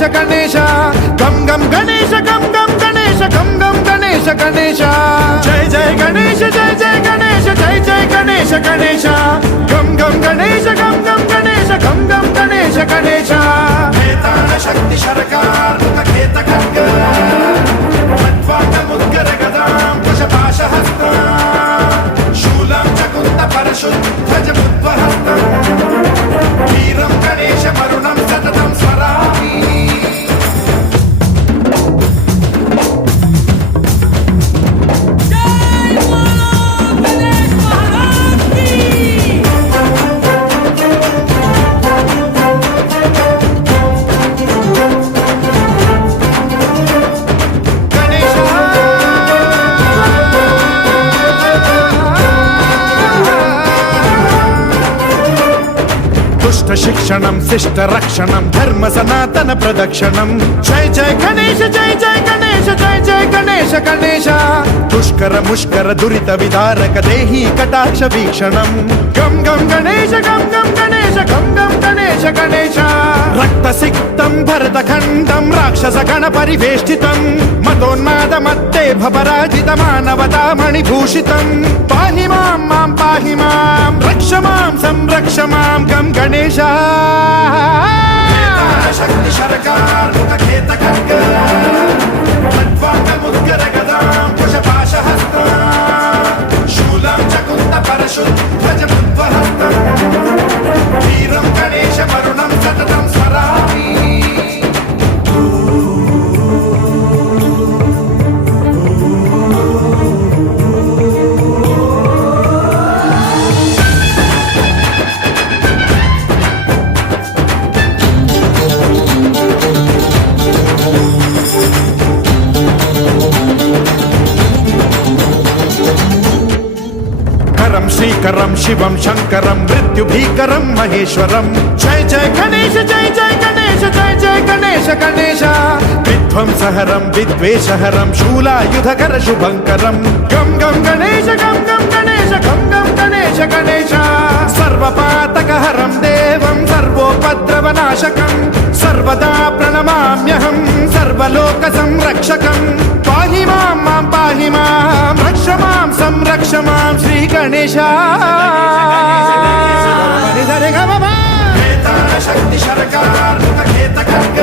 గణేశ గణేశ గం గం గణేశ గం గం గణేశ గం గం గణేశ గణేశ జయ జయ గణేశ జయ జయ గణేశ జయ జయ గణేశ గణేశ గం గం గణేశ గం గం గణేశ గం గం గణేశ గణేశ వేతాళ శక్తి శరకార్ముక ఖేత ఖడ్గ ముద్గర గదాం కుశపాశహస్తం శూలం చకుంత పరశుద్ధ బుద్ధ్వహస్తం వీరం గణేశ మరుణం సతతం స్మరామి శిక్షణం శిష్ట రక్షణం ధర్మ సనాతన ప్రదక్షిణం జయ జయ గణేశ జయ జయ గణేశ జయ జయ గణేశ గణేశ దుష్కర ముష్కర దురిత విదారక దేహి కటాక్ష వీక్షణం గం గం గణేశ గం గం గణేశ గం గం గణేశ గణేశ రక్త సిక్తం భరత ఖండం రాక్షస గణ పరివేష్టితం మతోన్మాద మత్తే భపరాజిత మానవతా మణిభూషితం పాహి మాం మాం పాహి మాం రక్ష మాం సంరక్ష మాం గం గణేశ శక్తి శరకార్ముక ఖేత ఖడ్గ ముద్గర గదాం కుశపాశహస్తం శూలం చకుంత పరశుద్ధ బుద్ధ్వహస్తం వీరం గణేశ మరుణం సతతం స్మరామి శ్రీకరం శివం శంకరం మృత్యుభీకరం మహేశ్వరం జయ జయ గణేశ జయ జయ గణేశ జయ జయ గణేశ గణేశ విధ్వంసహరం విద్వేషహరం శూలాయుధకర శుభంకరం గం గం గణేశ గం గం గణేశ గం గం గణేశ గణేశ సర్వపాతకహరం దేవం సర్వోపద్రవనాశకం సర్వదా ప్రణమామ్యహం సర్వలోక సంరక్షకం పాహి మాం మాం పాహి మాం రక్ష మాం సంరక్ష మాం శ్రీ గణేశ శక్తి శరకార్ముక ఖేత ఖడ్గ